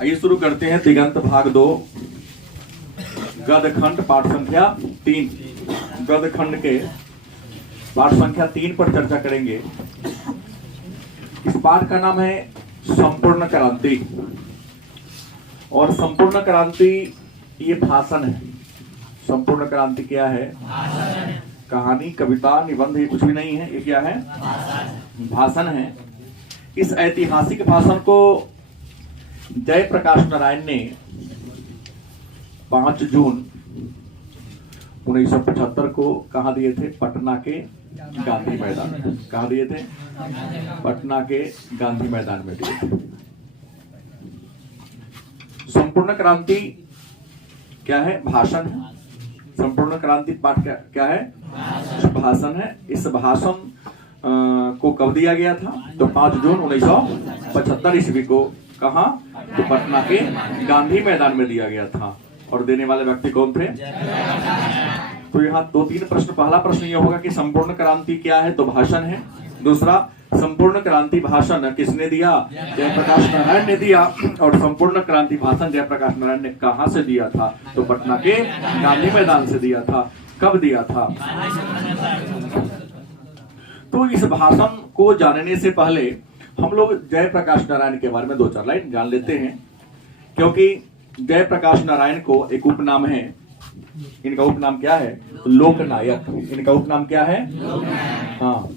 आइए शुरू करते हैं तिगंत भाग 2 गदखंड पाठ संख्या 3। गदखंड के पाठ संख्या 3 पर चर्चा करेंगे। इस पाठ का नाम है संपूर्ण क्रांति। और संपूर्ण क्रांति ये भाषण है। संपूर्ण क्रांति क्या है? कहानी, कविता, निबंध ये कुछ भी नहीं है। ये क्या है? भाषण है। इस ऐतिहासिक भाषण को जयप्रकाश नारायण ने 5 जून 1975 को कहा दिए थे? पटना के गांधी मैदान में। कहा दिए थे? पटना के गांधी मैदान में दिए थे। संपूर्ण क्रांति क्या है? भाषण है। संपूर्ण क्रांति पाठ क्या है? भाषण है। इस भाषण को कब दिया गया था? तो 5 जून 1975 ईस्वी को। कहा? तो पटना के गांधी मैदान में दिया गया था। और देने वाले व्यक्ति कौन थे? तो यहाँ 2-3 प्रश्न। पहला प्रश्न यह होगा कि संपूर्ण क्रांति क्या है? तो भाषण है। दूसरा, संपूर्ण क्रांति भाषण किसने दिया? जयप्रकाश नारायण ने दिया। और संपूर्ण क्रांति भाषण जयप्रकाश नारायण ने कहां से दिया था? तो पटना के गांधी मैदान से दिया था। कब दिया था? तो इस भाषण को जानने से पहले हम लोग जयप्रकाश नारायण के बारे में 2-4 लाइन जान लेते हैं। क्योंकि जयप्रकाश नारायण को एक उपनाम है। इनका उपनाम क्या है? लोकनायक। इनका उपनाम क्या है? हाँ,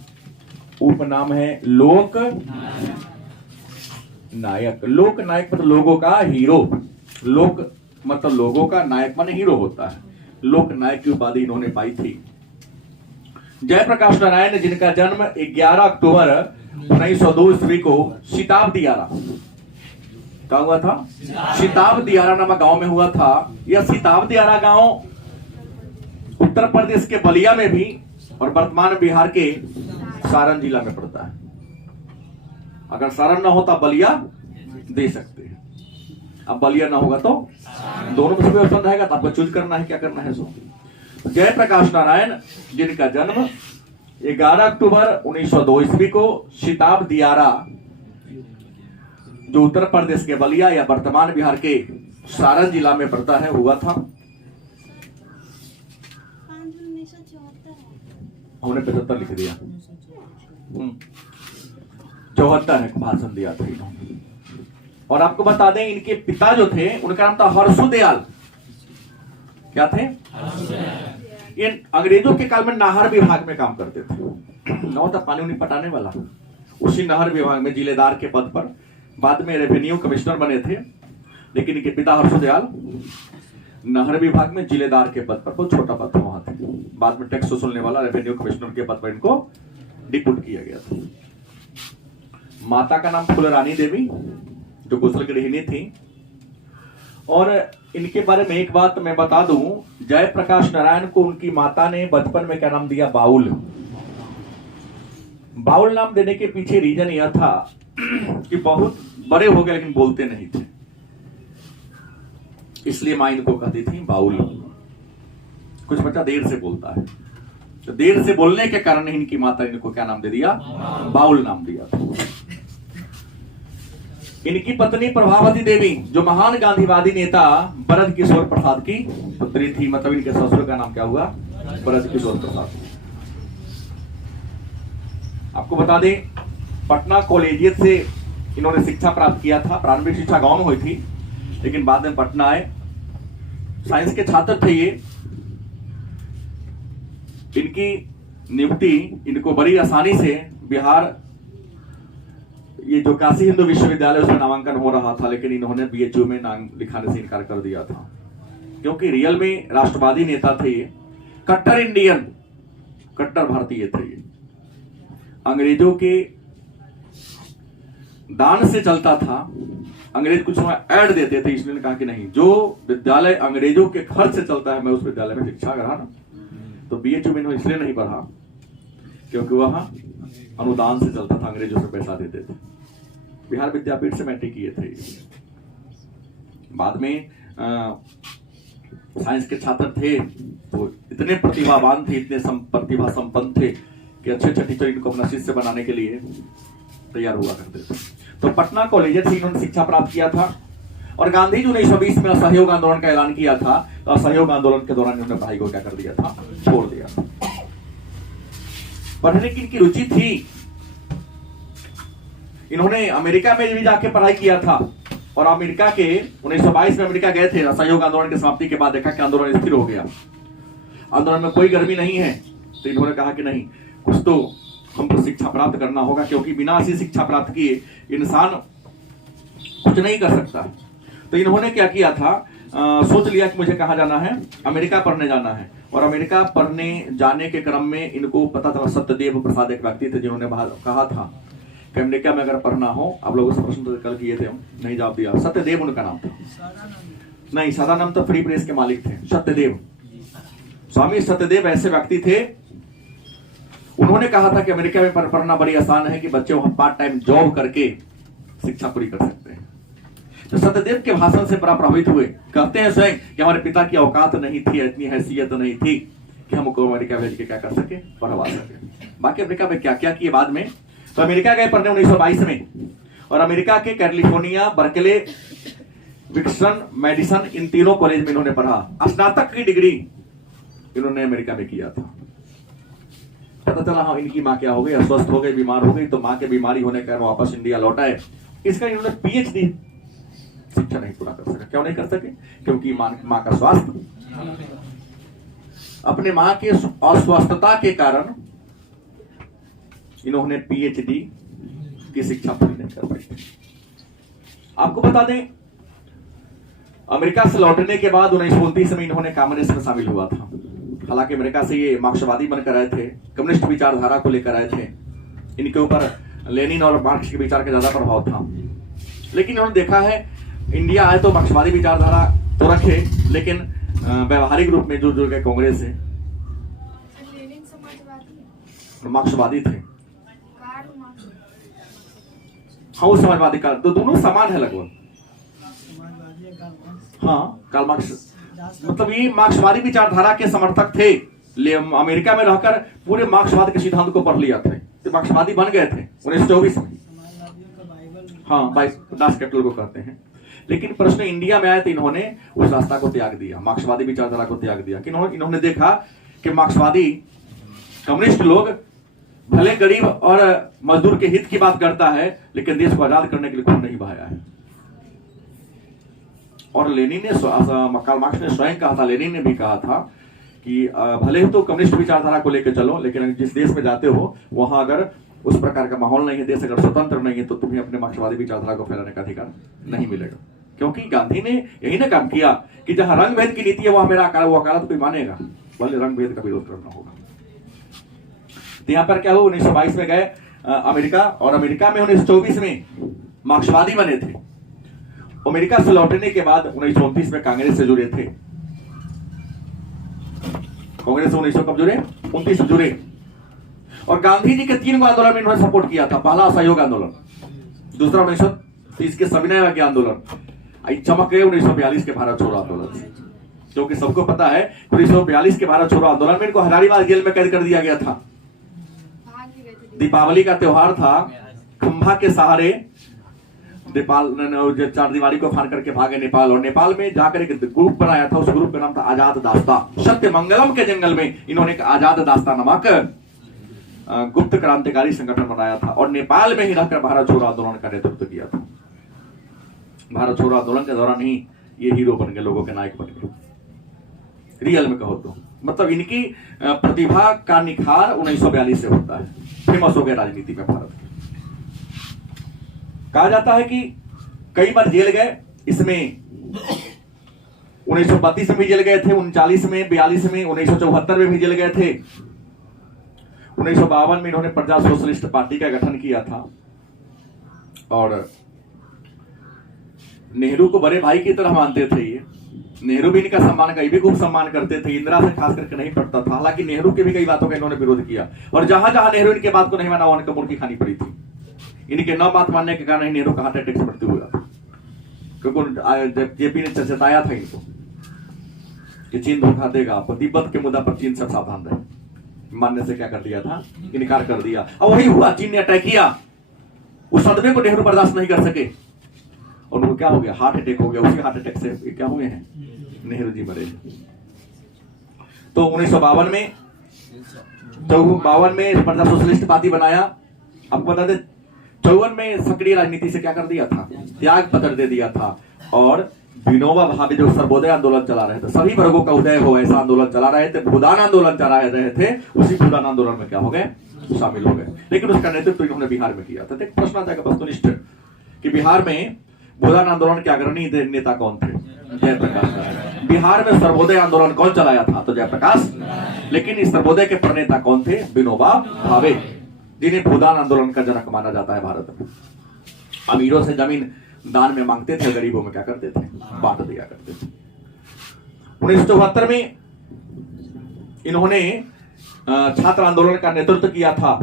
उपनाम है लोक नायक। लोक नायक मतलब लोगों का हीरो। लोक मतलब लोगों का, नायक माने हीरो होता है। लोक नायक की उपाधि इन्होंने पाई थी। जयप्रकाश नारायण जिनका जन्म 11 अक्टूबर 1902 ईस्वी को सिताब दियारा, क्या हुआ था? सिताब दियारा नामक गांव में हुआ था। यह सिताब दियारा गांव उत्तर प्रदेश के बलिया में भी और वर्तमान बिहार के सारण जिला में पड़ता है। अगर सारण ना होता बलिया दे सकते हैं। अब बलिया ना होगा तो दोनों में से ऑप्शन रहेगा, तो आपको चूज करना है क्या करना है। सो जयप्रकाश नारायण जिनका जन्म 11 अक्टूबर 1902 ईस्वी को सिताब दियारा, जो उत्तर प्रदेश के बलिया या वर्तमान बिहार के सारण जिला में पड़ता है, हुआ था। हमने 75 लिख दिया। 74 है भाषण दिया था इन्होंने। और आपको बता दें, इनके पिता जो थे उनका नाम था हर्षुदयाल। क्या थे? ये अंग्रेजों के काल में नाहर विभाग में काम करते थे। न था पानी उन्हीं पटाने वाला। उसी नाहर विभाग में जिलेदार के पद पर, बाद में रेवेन्यू कमिश्नर बने थे। लेकिन इनके पिता हर्षुदयाल नहर विभाग में जिलेदार के पद पर, बहुत छोटा पद था वहां थे। बाद में टैक्स वसूलने वाला रेवेन्यू कमिश्नर के पद पर इनको डिप्यूट किया गया था। माता का नाम फुलरानी देवी, जो कुशल गृहिणी थी। और इनके बारे में एक बात मैं बता दूं, जयप्रकाश नारायण को उनकी माता ने बचपन में क्या नाम दिया? बाउल। बाउल नाम देने के पीछे रीजन यह था कि बहुत बड़े हो गए लेकिन बोलते नहीं थे, इसलिए मां इनको कहती थी बाउल। कुछ बच्चा देर से बोलता है, तो देर से बोलने के कारण इनकी माता ने इनको क्या नाम दे दिया? बाउल नाम दिया था। इनकी पत्नी प्रभावती देवी, जो महान गांधीवादी नेता बरद किशोर प्रसाद की पुत्री थी। मतलब इनके ससुर का नाम क्या हुआ? बरद किशोर प्रसाद। आपको बता दें, पटना कॉलेजियत से इन्होंने शिक्षा प्राप्त किया था। प्रारंभिक शिक्षा गांव में हुई थी, लेकिन बाद में पटना आए। साइंस के छात्र थे ये। इनकी नियुक्ति इनको बड़ी आसानी से बिहार, ये जो काशी हिंदू विश्वविद्यालय, उसमें नामांकन हो रहा था, लेकिन इन्होंने बीएचयू में नाम लिखाने से इनकार कर दिया था। क्योंकि रियल में राष्ट्रवादी नेता थे ये, कट्टर इंडियन, कट्टर भारतीय थे ये। अंग्रेजों के दान से चलता था। अंग्रेज कुछ समय ऐड देते थे, इसलिए कहा कि नहीं, जो विद्यालय अंग्रेजों के खर्च से चलता है, मैं उस विद्यालय में शिक्षा करा ना। तो बीएचयू में इसलिए नहीं पढ़ा क्योंकि वहां अनुदान से चलता था, अंग्रेजों से पैसा देते थे। बिहार विद्यापीठ से मैट्रिक किए थे। बाद में साइंस के छात्र थे, तो इतने प्रतिभावान थे, इतने प्रतिभा संपन्न थे कि अच्छे टीचर इनको अपना शिष्य बनाने के लिए तैयार हुआ करते थे। तो पटना कॉलेज से इन्होंने शिक्षा प्राप्त किया था। और गांधी जी 1920 में असहयोग आंदोलन का ऐलान किया था, तो असहयोग आंदोलन के दौरान इन्होंने पढ़ाई को क्या कर दिया था, छोड़ दिया था। पढ़ने की इनकी रुचि थी। इन्होंने अमेरिका में भी जाके पढ़ाई किया था और अमेरिका के 1922 में अमेरिका गए थे। असहयोग आंदोलन की समाप्ति के बाद देखा कि आंदोलन स्थिर हो गया, आंदोलन में कोई गर्मी नहीं है, तो इन्होंने कहा कि नहीं, कुछ तो हमको शिक्षा प्राप्त करना होगा, क्योंकि बिना ऐसी शिक्षा प्राप्त किए इंसान कुछ नहीं कर सकता। तो इन्होंने क्या किया था, सोच लिया कि मुझे कहाँ जाना है, अमेरिका पढ़ने जाना है। और अमेरिका पढ़ने जाने के क्रम में इनको पता था, सत्यदेव प्रसाद एक व्यक्ति थे जिन्होंने कहा था कि अमेरिका में अगर पढ़ना हो, आप लोगों से प्रश्न कल किए थे, हम नहीं जवाब दिया। सत्यदेव उनका नाम था, नहीं सदानंद तो फ्री प्रेस के मालिक थे। सत्यदेव, स्वामी सत्यदेव ऐसे व्यक्ति थे, उन्होंने कहा था कि अमेरिका में पढ़ना बड़ी आसान है, कि बच्चे वहां पार्ट टाइम जॉब करके शिक्षा पूरी कर सकते हैं। तो सत्यदेव के भाषण से बड़ा प्रभावित हुए। कहते हैं स्वयं कि हमारे पिता की औकात नहीं थी, इतनी हैसियत नहीं थी कि हमको अमेरिका भेज के क्या कर सके, पढ़वा सके। बाकी अमेरिका में क्या क्या किए बाद में। तो अमेरिका गए पढ़ने 1922 में, और अमेरिका के कैलिफोर्निया, बर्कले, विक्सन, मेडिसन, इन तीनों कॉलेज में इन्होंने पढ़ा। स्नातक की डिग्री इन्होंने अमेरिका में किया था। पता चला हाँ इनकी माँ क्या हो गई, अस्वस्थ हो गई, बीमार हो गई, तो माँ के बीमारी होने के कारण वापस इंडिया लौट आए। इसका इन्होंने पीएचडी शिक्षा नहीं पूरा कर सका। क्यों नहीं कर सके? क्योंकि माँ का स्वास्थ्य, अपने माँ के अस्वस्थता के कारण इन्होंने पीएचडी की शिक्षा पूरी नहीं कर पाई। आपको बता दें, अमेरिका से लौटने के बाद 1929 में इन्होंने कम्युनिस्ट में शामिल हुआ था। हालांकि अमेरिका से ये मार्क्सवादी बनकर आए थे, कम्युनिस्ट विचारधारा को लेकर आए थे। इनके ऊपर लेनिन और मार्क्स के विचार का ज्यादा प्रभाव था। लेकिन इन्होंने देखा है इंडिया आए तो मार्क्सवादी विचारधारा तो रखे, लेकिन व्यवहारिक रूप में जो के कांग्रेस है, मार्क्सवादी थे। हाँ वो समाजवादी का, तो दोनों समान है लगभग। हाँ कार्ल मार्क्स, मतलब ये मार्क्सवादी विचारधारा के समर्थक थे। अमेरिका में रहकर पूरे मार्क्सवाद के सिद्धांत को पढ़ लिया थे, तो मार्क्सवादी बन गए थे 1924 में। हाँ दास कैपिटल को कहते हैं। लेकिन प्रश्न इंडिया में आया तो इन्होंने उस रास्ता को त्याग दिया, मार्क्सवादी विचारधारा को त्याग दिया। कि इन्होंने देखा कि मार्क्सवादी कम्युनिस्ट लोग भले गरीब और मजदूर के हित की बात करता है, लेकिन देश को आजाद करने के लिए खून नहीं बहाया है। और लेनिन ने, कार्ल मार्क्स ने स्वयं कहा था, लेनिन ने भी कहा था कि भले ही तो कम्युनिस्ट विचारधारा को लेकर चलो, लेकिन जिस देश में जाते हो वहां अगर उस प्रकार का माहौल नहीं है, देश अगर स्वतंत्र नहीं है, तो तुम्हें अपने मार्क्सवादी विचारधारा को फैलाने का अधिकार नहीं मिलेगा। क्योंकि गांधी ने यही ना काम किया कि जहां रंग भेद की नीति है वहां मेरा वकालत कोई मानेगा, भले रंग भेद का विरोध करना होगा। तो यहाँ पर क्या हुआ, 1922 में गए अमेरिका, और अमेरिका में 1924 में मार्क्सवादी बने थे। अमेरिका से लौटने के बाद 1929 में कांग्रेस से जुड़े थे। कांग्रेस से 1900 कब जुड़े? 29 से जुड़े। और गांधी जी के 3 आंदोलन में इन्होंने सपोर्ट किया था। पहला असहयोग आंदोलन, दूसरा 1930 के सविनय अवज्ञा आंदोलन, चमक गए 1942 के भारत छोड़ो आंदोलन से। जो कि सबको पता है 1942 के भारत छोड़ो आंदोलन में इनको हजारीबाग जेल में कैद कर दिया गया था। दीपावली का त्योहार था, खंभा के सहारे नेपाल चार दीवारी को फाड़ करके भागे नेपाल, और नेपाल में जाकर एक ग्रुप बनाया था। उस ग्रुप का नाम था आजाद दास्ता। सत्यमंगलम के जंगल में इन्होंने एक आजाद दास्ता नामक गुप्त क्रांतिकारी संगठन बनाया था, और नेपाल में ही रहकर भारत छोड़ो आंदोलन का नेतृत्व किया था। भारत छोड़ो आंदोलन के दौरान ही ये हीरो बन गए, लोगों के नायक बन गए। रियल में कहो तो मतलब इनकी प्रतिभा का निखार 1942 से होता है। फेमस हो गए राजनीति में भारत। कहा जाता है कि कई बार जेल गए। इसमें 1932 में भी जेल गए थे, 39 में, 42 में, 1974 में भी जेल गए थे। 1952 में इन्होंने प्रजा सोशलिस्ट पार्टी का गठन किया था, और नेहरू को बड़े भाई की तरह मानते थे ये। नेहरू भी इनका सम्मान, कई भी खूब सम्मान करते थे। इंदिरा से खास करके नहीं पड़ता था। हालांकि नेहरू के भी कई बातों का इन्होंने विरोध किया, और जहां जहां नेहरू इनके बात को नहीं माना वहां उनको मुर्गी खानी पड़ी थी। इनके न बात मानने के कारण नेहरू का हार्ट अटैक से मृत्यु हुआ था, क्योंकि जेपी ने चर्चाया था इनको कि चीन धोखा देगा, तिब्बत के मुद्दा पर चीन सब सावधान रहे। मानने से क्या कर दिया था, इनकार कर दिया। और वही हुआ, चीन ने अटैक किया। उस सदमे को नेहरू बर्दाश्त नहीं कर सके, और उनको क्या हो गया, हार्ट अटैक हो गया। उसी हार्ट अटैक से क्या हुए हैं, नेहरू जी मरे। तो 1952 में प्रजा सोशलिस्ट पार्टी बनाया। आपको बता दें 54 में सक्रिय राजनीति से क्या कर दिया था, त्याग पत्र दे दिया था। और विनोबा भावे जो सर्वोदय आंदोलन चला रहे थे, सभी वर्गों का उदय हो ऐसा आंदोलन चला रहे थे, भूदान आंदोलन चला रहे थे, उसी भूदान आंदोलन में क्या हो गए, शामिल हो गए। लेकिन उसका नेतृत्व इन्होंने बिहार में किया था। तो एक प्रश्न आता है वस्तुनिष्ठ कि बिहार में भूदान आंदोलन के अग्रणी नेता कौन थे, जयप्रकाश नारायण। बिहार में सर्वोदय आंदोलन कौन चलाया था, तो जयप्रकाश। लेकिन इस सर्वोदय के प्रणेता कौन थे, विनोबा भावे, जिन्हें भूदान आंदोलन का जनक माना जाता है भारत में। अमीरों से जमीन दान में मांगते थे, गरीबों में क्या करते थे, बांट दिया करते थे। 1974 में इन्होंने छात्र आंदोलन का नेतृत्व किया था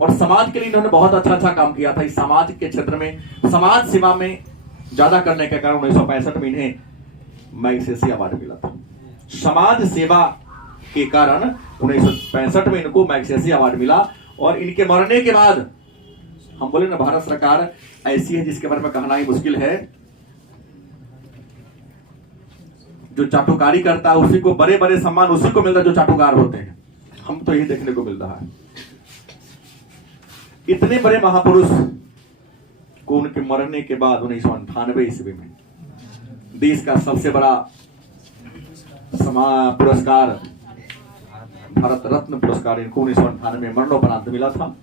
और समाज के लिए इन्होंने बहुत अच्छा काम किया था। इस समाज के क्षेत्र में समाज सेवा में ज्यादा करने के कारण 1965 में इन्हें मैग्सेसे अवार्ड मिला था। समाज सेवा के कारण 1965 में इनको मैग्सेसे अवार्ड मिला। और इनके मरने के बाद हम बोले ना, भारत सरकार ऐसी है जिसके बारे में कहना ही मुश्किल है। जो चाटुकारी करता है उसी को बड़े बड़े सम्मान उसी को मिलता है जो चाटुकार होते हैं। हम तो यही देखने को मिल रहा है। इतने बड़े महापुरुष को उनके मरने के बाद 1998 ईस्वी में देश का सबसे बड़ा पुरस्कार भारत रत्न पुरस्कार इनको 1998 में मरणोपरांत मिला था,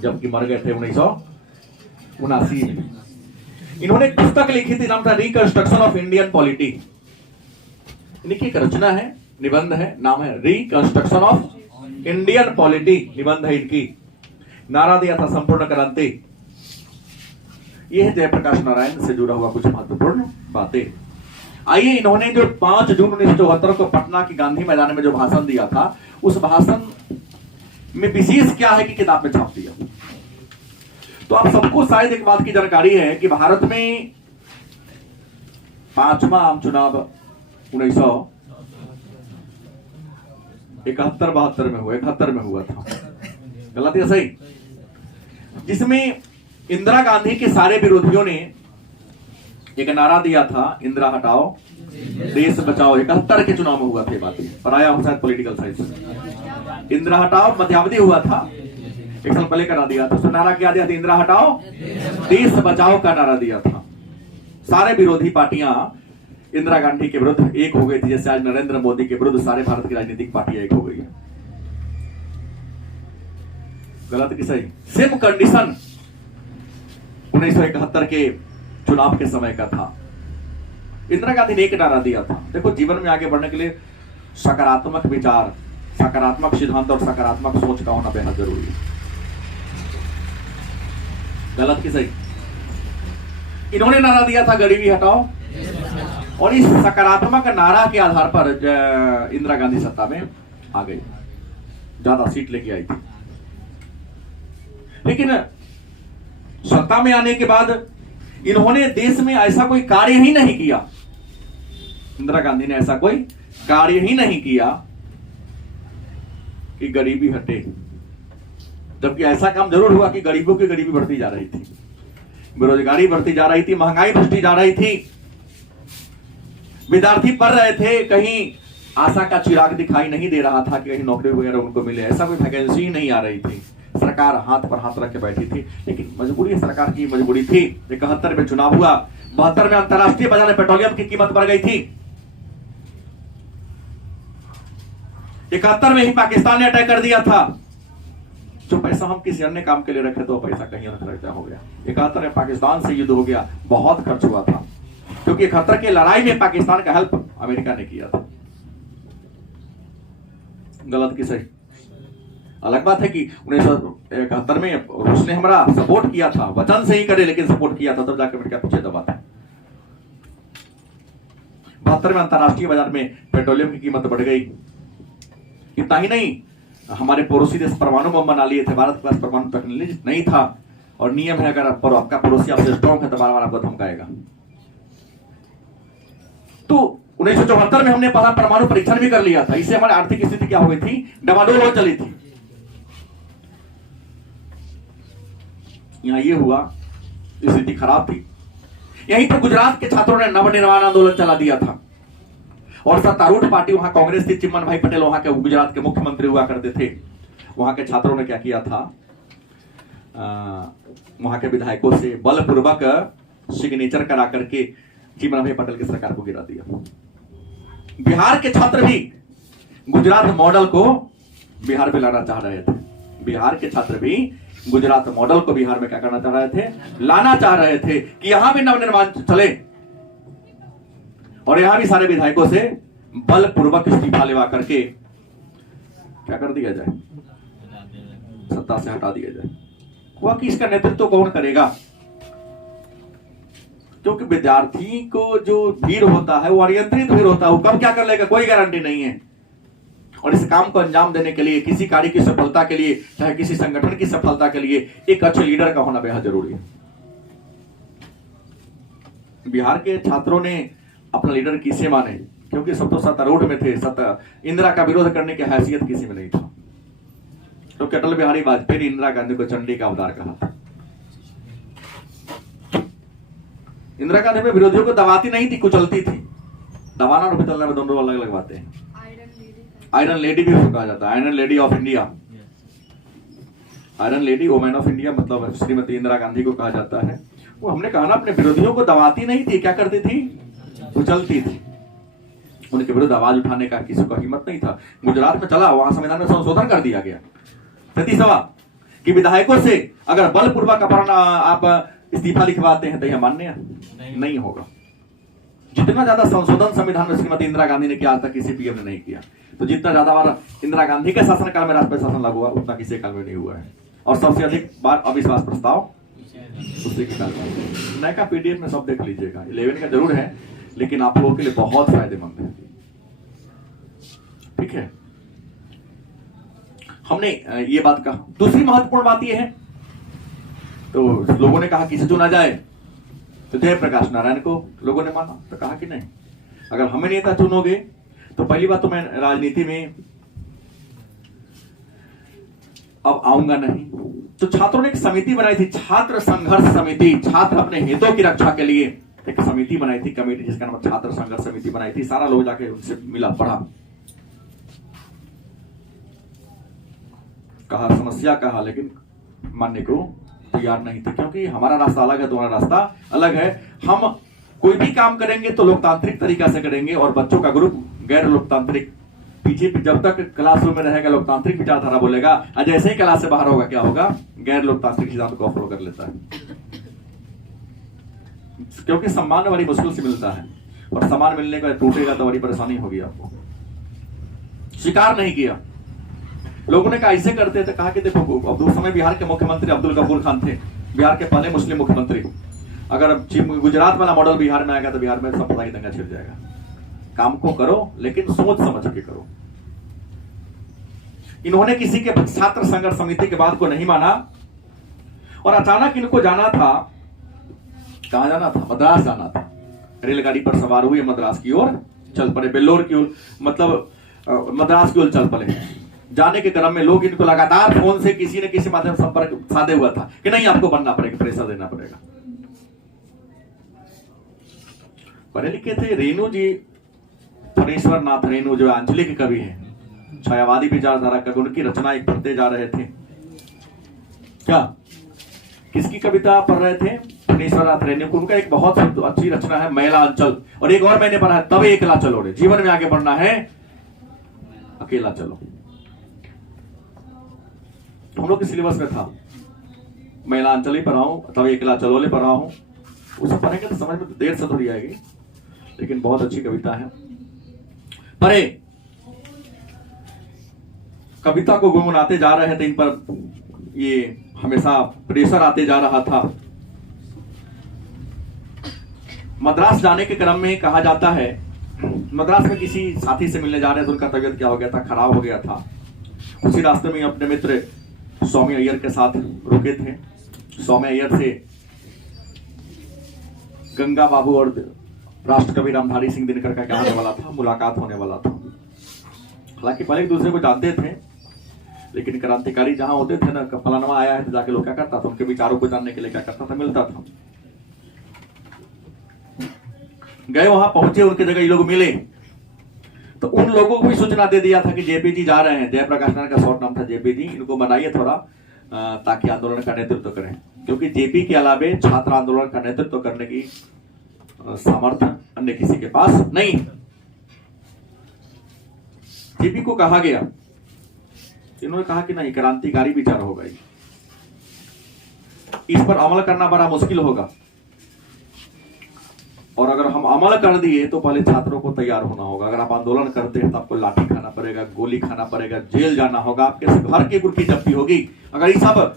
जबकि मर गए थे 1979 में। इन्होंने एक पुस्तक लिखी थी, नाम था रिकंस्ट्रक्शन ऑफ इंडियन पॉलिटी। इनकी एक रचना है, निबंध है, नाम है रिकंस्ट्रक्शन ऑफ इंडियन पॉलिटी, निबंध है इनकी। नारा दिया था संपूर्ण क्रांति। यह है जयप्रकाश नारायण से जुड़ा हुआ कुछ महत्वपूर्ण बातें। आइए, इन्होंने जो 5 जून 1974 को पटना की गांधी मैदान में जो भाषण दिया था, उस भाषण में विशेष क्या है कि किताब में छाप दिया। तो आप सबको शायद एक बात की जानकारी है कि भारत में 5वां आम चुनाव 1971-72 में हुआ, 71 में हुआ था, गलत या सही, जिसमें इंदिरा गांधी के सारे विरोधियों ने एक नारा दिया था, इंदिरा हटाओ देश बचाओ। 71 के चुनाव में हुआ था बात, पर आया हूं शायद पॉलिटिकल साइंस। इंदिरा हटाओ मध्यावधि हुआ था, एक साल पहले करा दिया था। तो नारा क्या दिया था, इंदिरा हटाओ देश बचाओ का नारा दिया था। सारे विरोधी पार्टियां इंदिरा गांधी के विरुद्ध एक हो गई थी, जैसे आज नरेंद्र मोदी के विरुद्ध सारे भारत की राजनीतिक पार्टियां एक हो गई है। गलत कि सही? सेम कंडीशन 1971 के चुनाव के समय का था। इंदिरा गांधी ने एक नारा दिया था, देखो जीवन में आगे बढ़ने के लिए सकारात्मक विचार, सकारात्मक सिद्धांत और सकारात्मक सोच का होना बेहद जरूरी है। गलत कि सही? इन्होंने नारा दिया था गरीबी हटाओ, और इस सकारात्मक नारा के आधार पर इंदिरा गांधी सत्ता में आ गई, ज्यादा सीट लेके आई थी। लेकिन सत्ता में आने के बाद इन्होंने देश में ऐसा कोई कार्य ही नहीं किया, इंदिरा गांधी ने ऐसा कोई कार्य ही नहीं किया कि गरीबी हटे। जबकि ऐसा काम जरूर हुआ कि गरीबों की गरीबी बढ़ती जा रही थी, बेरोजगारी बढ़ती जा रही थी, महंगाई बढ़ती जा रही थी, विद्यार्थी पढ़ रहे थे, कहीं आशा का चिराग दिखाई नहीं दे रहा था कि कहीं नौकरी वगैरह उनको मिले, ऐसा कोई वैकेंसी ही नहीं आ रही थी। सरकार हाथ पर हाथ रख के बैठी थी, लेकिन मजबूरी, सरकार की मजबूरी थी। 71 में चुनाव हुआ, 72 में अंतरराष्ट्रीय बाजार में पेट्रोलियम की कीमत बढ़ गई थी। 71 में ही पाकिस्तान ने अटैक कर दिया था। जो पैसा हम किसी अन्य काम के लिए रखे तो पैसा कहीं और खर्चा हो गया। 71 में पाकिस्तान से युद्ध हो गया, बहुत खर्च हुआ था, क्योंकि 71 की लड़ाई में पाकिस्तान का हेल्प अमेरिका ने किया था। गलत कि सही? अलग बात है कि 1971 में रूस ने हमारा सपोर्ट किया था, वचन से ही करे लेकिन सपोर्ट किया था, तब जाकर अमेरिका पीछे दबा था। 72 में अंतरराष्ट्रीय बाजार में पेट्रोलियम की कीमत बढ़ गई। इतना ही नहीं, हमारे पड़ोसी देश परमाणु बम बना लिए थे, भारत के पास परमाणु टेक्नोलॉजी नहीं था, और नियम है अगर आपका पड़ोसी आपसे स्ट्रॉन्ग है तो बार बार आपको धमकाएगा। तो 1974 में हमने परमाणु परीक्षण भी कर लिया था, इससे हमारी आर्थिक स्थिति क्या हो गई थी, डबाडोल हो चली थी। यहां ये हुआ, स्थिति खराब थी। यहीं पर गुजरात के छात्रों ने नवनिर्माण आंदोलन चला दिया था और सत्तारूढ़ पार्टी वहां कांग्रेस थी। चिमन भाई पटेल वहां के गुजरात के मुख्यमंत्री हुआ करते थे। वहां के छात्रों ने क्या किया था, वहां के विधायकों से बलपूर्वक सिग्नेचर करा करके चिमन भाई पटेल की सरकार को गिरा दिया। बिहार के छात्र भी गुजरात मॉडल को बिहार में लाना चाह रहे थे। बिहार के छात्र भी गुजरात मॉडल को बिहार में क्या करना चाह रहे थे, लाना चाह रहे थे कि यहां भी नवनिर्माण चले और यहां भी सारे विधायकों से बलपूर्वक इस्तीफा लेवा करके क्या कर दिया जाए, सत्ता से हटा दिया जाए। हुआ कि इसका नेतृत्व कौन करेगा, क्योंकि विद्यार्थी को जो भीड़ होता है वो अनियंत्रित भीड़ होता है, वो कब क्या कर लेगा कोई गारंटी नहीं है। और इस काम को अंजाम देने के लिए, किसी कार्य की सफलता के लिए, चाहे किसी संगठन की सफलता के लिए एक अच्छे लीडर का होना बेहद जरूरी है। बिहार के छात्रों ने अपना लीडर किसे माने, क्योंकि सब तो सत्तारूढ़ में थे। इंदिरा का विरोध करने की हैसियत किसी में नहीं था। तो अटल बिहारी वाजपेयी ने इंदिरा गांधी को चंडी का अवतार कहा था। इंदिरा गांधी में विरोधियों को दबाती नहीं थी, कुचलती थी। दबाना और कुचलना में दोनों अलग अलग बातें हैं। आयरन लेडी भी कहा जाता है, iron lady of India. Iron lady women of India मतलब श्रीमती इंदिरा गांधी को कहा जाता है। वो हमने कहा ना, अपने विरोधियों को दबाती नहीं थी, क्या करती थी, कुचलती थी। उनके विरुद्ध आवाज उठाने का किसी को हिम्मत नहीं था। गुजरात में चला, वहां संविधान में संशोधन कर दिया गया 37वां कि विधायकों से अगर बलपूर्वक आप इस्तीफा लिखवाते हैं तो यह मान्य नहीं होगा। जितना ज्यादा संशोधन संविधान में श्रीमती इंदिरा गांधी ने किया, आज तक किसी पीएम ने नहीं किया। तो जितना ज्यादा बार इंदिरा गांधी के शासनकाल में राष्ट्रपति शासन लागू हुआ, उतना किसी काल में नहीं हुआ है। और सबसे अधिक बार अविश्वास प्रस्ताव उसी के काल में। नया का पीडीएफ में सब देख लीजिएगा, 11 का जरूर है, लेकिन आप लोगों के लिए बहुत फायदेमंद है। ठीक है, हमने ये बात कहा। दूसरी महत्वपूर्ण बात यह है, तो लोगों ने कहा किसे चुना जाए, तो जयप्रकाश नारायण को लोगों ने माना। तो कहा कि नहीं, अगर हमें नेता चुनोगे तो पहली बात तो मैं राजनीति में अब आऊंगा नहीं। तो छात्रों ने एक समिति बनाई थी, छात्र संघर्ष समिति। छात्र अपने हितों की रक्षा के लिए एक समिति बनाई थी, कमेटी, जिसका नाम छात्र संघर्ष समिति बनाई थी। सारा लोग जाके उनसे मिला, पढ़ा, कहा, समस्या कहा, लेकिन मानने को तैयार नहीं थे, क्योंकि हमारा रास्ता अलग है, तुम्हारा रास्ता अलग है। हम कोई भी काम करेंगे तो लोकतांत्रिक तरीका से करेंगे, और बच्चों का ग्रुप गैर लोकतांत्रिक, पीछे जब तक क्लासरूम में रहेगा लोकतांत्रिक विचारधारा बोलेगा, और जैसे ही क्लास से बाहर होगा क्या होगा, गैर लोकतांत्रिक सिद्धांत को फॉलो कर लेता है। क्योंकि सम्मान बड़ी मुश्किल से मिलता है, और सम्मान मिलने का टूटेगा तो बड़ी परेशानी होगी आपको। स्वीकार नहीं किया। लोगों ने कहा ऐसे करते थे, कहा कि देखो, अब उस समय बिहार के मुख्यमंत्री अब्दुल गफूर खान थे, बिहार के पहले मुस्लिम मुख्यमंत्री। अगर गुजरात वाला मॉडल बिहार में आएगा तो बिहार में सांप्रदायिक दंगा छिड़ जाएगा। काम को करो, लेकिन सोच समझ के करो। इन्होंने किसी के छात्र संघर्ष समिति के बात को नहीं माना, और अचानक इनको जाना था, कहां जाना था, मद्रास जाना था। रेलगाड़ी पर सवार हुए, मद्रास की ओर चल पड़े, बेल्लोर की ओर, मतलब मद्रास की ओर चल पड़े। जाने के क्रम में लोग इनको लगातार फोन से किसी न किसी माध्यम संपर्क साधे हुआ था कि नहीं आपको बनना पड़ेगा, प्रेशर देना पड़ेगा। पढ़े लिखे थे। रेणु जी, फणीश्वर नाथ रेणु, जो आंचलिक कवि हैं, छायावादी विचारधारा कवि, उनकी रचनाएं पढ़ते जा रहे थे। क्या, किसकी कविता पढ़ रहे थे? फणीश्वर नाथ रेणु। उनका एक बहुत अच्छी रचना है मैला अंचल, और एक और मैंने पढ़ा है, तब एकला चलो रे। जीवन में आगे बढ़ना है, अकेला चलो। हम लोग के सिलेबस में था, मैला अंचल ही पढ़ा हूं, तब एकला चलोले पढ़ा हूं। उसे पढ़ेंगे तो समझ में देर से थोड़ी आएगी, लेकिन बहुत अच्छी कविता है। पढ़े, कविता को गुनगुनाते जा रहे थे। इन पर ये हमेशा प्रेशर आते जा रहा था। मद्रास जाने के क्रम में कहा जाता है, मद्रास में किसी साथी से मिलने जा रहे थे, उनका तबीयत क्या हो गया था, खराब हो गया था। उसी रास्ते में अपने मित्र स्वामी अय्यर के साथ रुके थे। स्वामी अय्यर से गंगा बाबू और राष्ट्रकवि रामधारी सिंह दिनकर का क्या होने वाला था, मुलाकात होने वाला था। हालांकि पहले एक दूसरे को जानते थे, लेकिन क्रांतिकारी जहां होते थे ना, फलाना आया है तो जाके लोग क्या करता था, उनके विचारों को जानने के लिए क्या करता था, मिलता था। गए, वहां पहुंचे, उनकी जगह ये लोग मिले, तो उन लोगों को भी सूचना दे दिया था कि जेपी जी जा रहे हैं। जयप्रकाश नारायण का शॉर्ट नाम था जेपी जी, इनको बनाइए थोड़ा ताकि आंदोलन का नेतृत्व करें, क्योंकि जेपी के अलावे छात्र आंदोलन का नेतृत्व करने की सामर्थ्य अन्य किसी के पास नहीं। जेपी को कहा गया, इन्होंने कहा कि नहीं, क्रांतिकारी विचार होगा, इस पर अमल करना बड़ा मुश्किल होगा, और अगर हम अमल कर दिए तो पहले छात्रों को तैयार होना होगा। अगर आप आंदोलन करते हैं तो आपको लाठी खाना पड़ेगा, गोली खाना पड़ेगा, जेल जाना होगा, आपके घर की गुर्की जब्ती होगी। अगर ये सब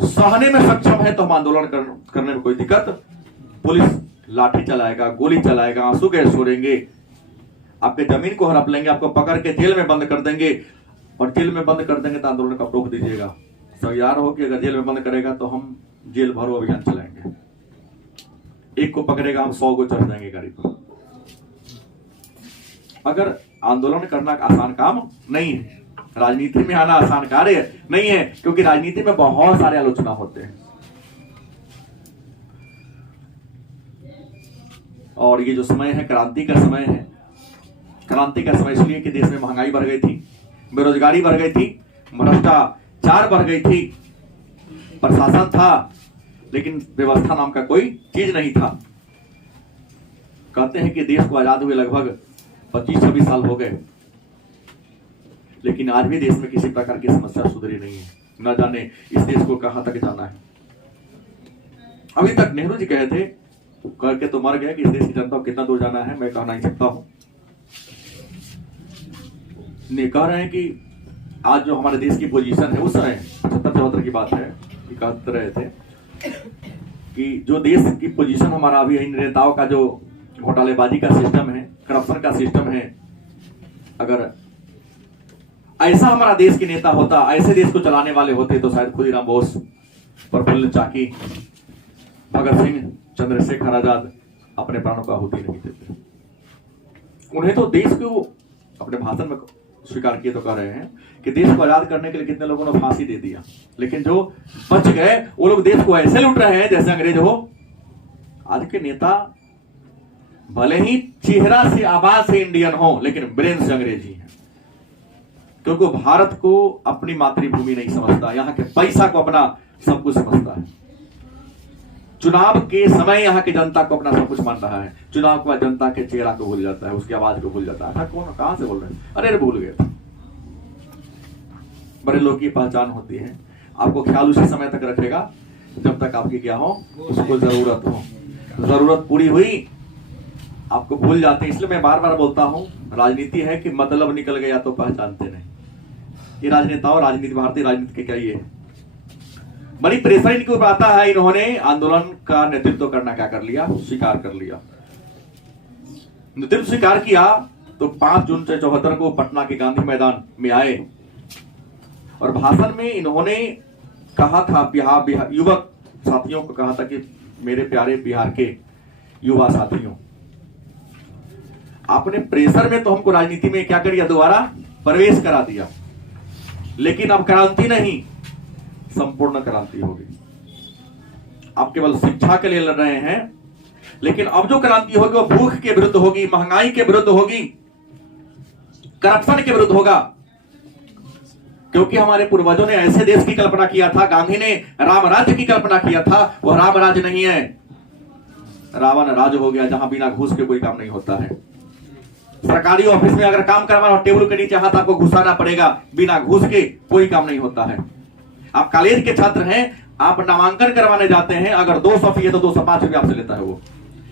सहने में सक्षम है तो हम आंदोलन करने में कोई दिक्कत। पुलिस लाठी चलाएगा, गोली चलाएगा, आंसू गैस छोड़ेंगे, आपके जमीन को हड़प लेंगे, आपको पकड़ के जेल में बंद कर देंगे, और जेल में बंद कर देंगे तो आंदोलन कब रोक दीजिएगा? तैयार हो कि अगर जेल में बंद करेगा तो हम जेल भरो अभियान चलाएंगे, एक को पकड़ेगा हम 100 को चढ़ जाएंगे गाड़ी पर। अगर आंदोलन करना आसान काम नहीं है, राजनीति में आना आसान कार्य नहीं है, क्योंकि राजनीति में बहुत सारे आलोचना होते हैं। और ये जो समय है क्रांति का समय है। क्रांति का समय इसलिए कि देश में महंगाई बढ़ गई थी, बेरोजगारी बढ़ गई थी, भ्रष्टाचार बढ़ गई थी, प्रशासन था लेकिन व्यवस्था नाम का कोई चीज नहीं था। कहते हैं कि देश को आजाद हुए लगभग 25-26 साल हो गए, लेकिन आज भी देश में किसी प्रकार की समस्या सुधरी नहीं है। न जाने इस देश को कहां तक जाना है। अभी तक नेहरू जी कहे थे, करके तो मर गए, कि इस देश की जनता को कितना दूर जाना है मैं कह नहीं सकता हूं। ने कह रहे हैं कि आज जो हमारे देश की पोजीशन है, उस समय 75-74 की बात है, कह रहे थे कि जो देश की पोजीशन हमारा अभी इन नेताओं का जो घोटालेबाजी का सिस्टम है, करप्शन का सिस्टम है, अगर ऐसा हमारा देश के नेता होता, ऐसे देश को चलाने वाले होते तो शायद खुदीराम बोस, प्रफुल्ल चाकी, भगत सिंह, चंद्रशेखर आजाद अपने प्राणों का आहुति नहीं देते। उन्हें तो देश को, अपने भाषण में स्वीकार किए तो कह रहे हैं कि देश को आजाद करने के लिए कितने लोगों ने फांसी दे दिया, लेकिन जो बच गए वो लोग देश को ऐसे लूट रहे हैं जैसे अंग्रेज हो। आज के नेता भले ही चेहरा से, आवाज से इंडियन हो, लेकिन ब्रेन से अंग्रेजी है, क्योंकि भारत को अपनी मातृभूमि नहीं समझता, यहाँ के पैसा को अपना सब कुछ समझता है। चुनाव के समय यहाँ की जनता को अपना सब कुछ मान रहा है, चुनाव के बाद जनता के चेहरा को भूल जाता है, उसकी आवाज को भूल जाता है। कौन, कहां से बोल रहे हैं? अरे भूल गए। बड़े लोग की पहचान होती है, आपको ख्याल उसी समय तक रखेगा जब तक आपकी क्या हो, उसको जरूरत हो। जरूरत पूरी हुई आपको भूल जाते हैं। इसलिए मैं बार बार बोलता हूं, राजनीति है कि मतलब निकल गया तो पहचानते नहीं। ये राजनेताओं, राजनीति, भारतीय राजनीति के क्या ये है, बड़ी प्रेशर इनके ऊपर आता है। इन्होंने आंदोलन का नेतृत्व करना क्या कर लिया, स्वीकार कर लिया। नेतृत्व स्वीकार किया तो 5 जून 74 को पटना के गांधी मैदान में आए, और भाषण में इन्होंने कहा था, बिहार युवक साथियों को कहा था कि मेरे प्यारे बिहार के युवा साथियों, आपने प्रेशर में तो हमको राजनीति में क्या करिए, दोबारा प्रवेश करा दिया, लेकिन अब क्रांति नहीं, संपूर्ण क्रांति होगी। आप केवल शिक्षा के लिए लड़ रहे हैं, लेकिन अब जो क्रांति होगी वो भूख के विरुद्ध होगी, महंगाई के विरुद्ध होगी, करप्शन के विरुद्ध होगा। क्योंकि हमारे पूर्वजों ने ऐसे देश की कल्पना किया था, गांधी ने राम राज्य की कल्पना किया था, वो राम राज्य नहीं है, रावण राज्य हो गया, जहां बिना घूस के कोई काम नहीं होता है। सरकारी ऑफिस में अगर काम करवाना, टेबल के नीचे हाथ आपको घुसाना पड़ेगा, बिना घूस के कोई काम नहीं होता है। आप कॉलेज के छात्र हैं, आप नामांकन करवाने जाते हैं, अगर 200 फी है तो 205 रुपये आपसे लेता है वो।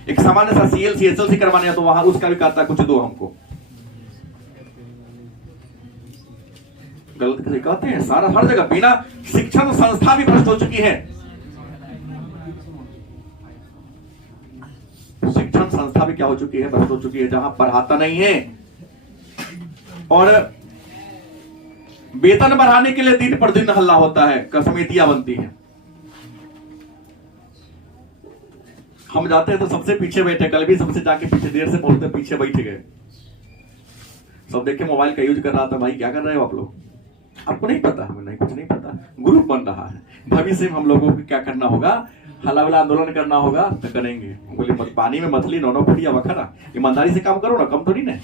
एक सामान्य सा CLC SLC करवाने है तो वहां उसका भी कहता है कुछ दो हमको। गलत कैसे कहते हैं, सारा हर जगह बिना शिक्षण संस्था भी भ्रष्ट हो चुकी है। शिक्षण संस्था भी क्या हो चुकी है, भ्रष्ट हो चुकी है, जहां पढ़ाता नहीं है, और वेतन बढ़ाने के लिए दिन पर दिन हल्ला होता है, समितियां बनती हैं। हम जाते हैं तो सबसे पीछे बैठे, कल भी सबसे जाके पीछे, देर से बोलते पीछे बैठ गए, सब देख के मोबाइल का यूज कर रहा था। भाई क्या कर रहे हो आप लोग, आपको नहीं पता? हमें नहीं, कुछ नहीं पता। ग्रुप बन रहा है, भविष्य में हम लोगों को क्या करना होगा, हल्ला वाला आंदोलन करना होगा तो करेंगे। बोले पानी में मछली नौनो फुटिया बखरा, ईमानदारी से काम करो ना, कम थोड़ी ना।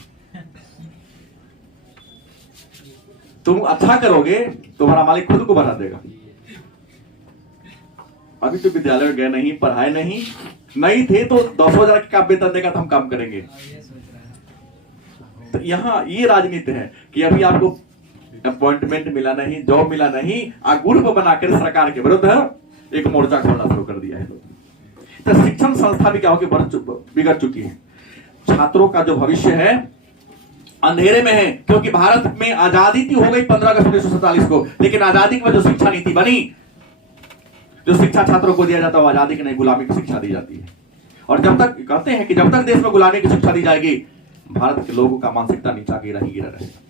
तुम अच्छा करोगे तुम्हारा मालिक खुद को बढ़ा देगा। अभी तो विद्यालय गए नहीं, पढ़ाए नहीं थे तो 10,000 का वेतन देगा तो हम काम करेंगे। तो यहाँ ये राजनीति है कि अभी आपको अपॉइंटमेंट मिला नहीं, जॉब मिला नहीं, ग्रुप बनाकर सरकार के विरुद्ध एक मोर्चा खोलना शुरू कर दिया है। तो शिक्षण संस्था भी क्या होगी, बिगड़ चुकी है। छात्रों का जो भविष्य है अंधेरे में है, क्योंकि भारत में आजादी थी हो गई 15 अगस्त 1947 को, लेकिन आजादी के बाद जो शिक्षा नीति बनी, जो शिक्षा छात्रों को दिया जाता है वो आजादी की नहीं, गुलामी की शिक्षा दी जाती है। और जब तक कहते हैं कि जब तक देश में गुलामी की शिक्षा दी जाएगी, भारत के लोगों का मानसिकता नीचा गिरा रहेगा।